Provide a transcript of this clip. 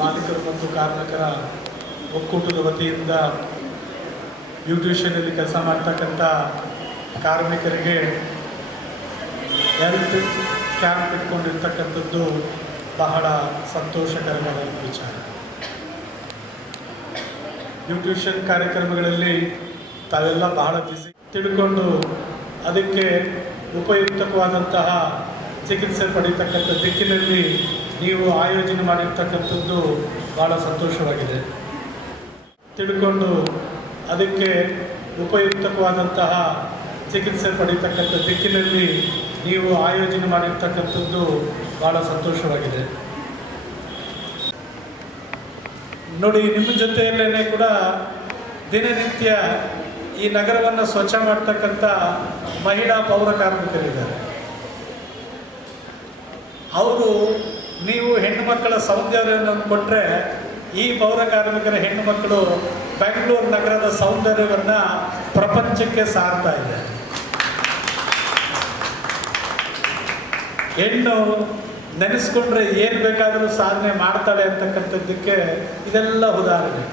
ಮಾಲೀಕರು ಮತ್ತು ಕಾರ್ಮಿಕರ ಒಕ್ಕೂಟದ ವತಿಯಿಂದ ಬ್ಯೂಟಿಷಿಯನಲ್ಲಿ ಕೆಲಸ ಮಾಡ್ತಕ್ಕಂಥ ಕಾರ್ಮಿಕರಿಗೆ ಹೆಲ್ತ್ ಕ್ಯಾಂಪ್ ಇಟ್ಕೊಂಡಿರ್ತಕ್ಕಂಥದ್ದು ಬಹಳ ಸಂತೋಷಕರವಾದ ವಿಚಾರ. ಬ್ಯೂಟಿಷಿಯನ್ ಕಾರ್ಯಕ್ರಮಗಳಲ್ಲಿ ತಾವೆಲ್ಲ ಬಹಳ ಬಿಸಿ ತಿಳ್ಕೊಂಡು ಅದಕ್ಕೆ ಉಪಯುಕ್ತವಾದಂತಹ ಚಿಕಿತ್ಸೆ ಪಡೀತಕ್ಕಂಥ ದಿಕ್ಕಿನಲ್ಲಿ ನೀವು ಆಯೋಜನೆ ಮಾಡಿರ್ತಕ್ಕಂಥದ್ದು ಭಾಳ ಸಂತೋಷವಾಗಿದೆ. ತಿಳ್ಕೊಂಡು ಅದಕ್ಕೆ ಉಪಯುಕ್ತವಾದಂತಹ ಚಿಕಿತ್ಸೆ ಪಡೀತಕ್ಕಂಥ ದಿಕ್ಕಿನಲ್ಲಿ ನೀವು ಆಯೋಜನೆ ಮಾಡಿರ್ತಕ್ಕಂಥದ್ದು ಭಾಳ ಸಂತೋಷವಾಗಿದೆ. ನೋಡಿ, ನಿಮ್ಮ ಜೊತೆಯಲ್ಲೇ ಕೂಡ ದಿನನಿತ್ಯ ಈ ನಗರವನ್ನು ಸ್ವಚ್ಛ ಮಾಡ್ತಕ್ಕಂಥ ಮಹಿಳಾ ಪೌರ ಕಾರ್ಮಿಕರಿದ್ದಾರೆ. ಅವರು ನೀವು ಹೆಣ್ಣು ಮಕ್ಕಳ ಸೌಂದರ್ಯವನ್ನು ಕೊಟ್ಟರೆ ಈ ಪೌರ ಕಾರ್ಮಿಕರ ಹೆಣ್ಣು ಮಕ್ಕಳು ಬೆಂಗಳೂರು ನಗರದ ಸೌಂದರ್ಯವನ್ನು ಪ್ರಪಂಚಕ್ಕೆ ಸಾರ್ತಾ ಇದೆ. ಹೆಣ್ಣು ನೆನೆಸ್ಕೊಂಡ್ರೆ ಏನು ಬೇಕಾದರೂ ಸಾಧನೆ ಮಾಡ್ತಾಳೆ ಅಂತಕ್ಕಂಥದ್ದಕ್ಕೆ ಇದೆಲ್ಲ ಉದಾಹರಣೆ.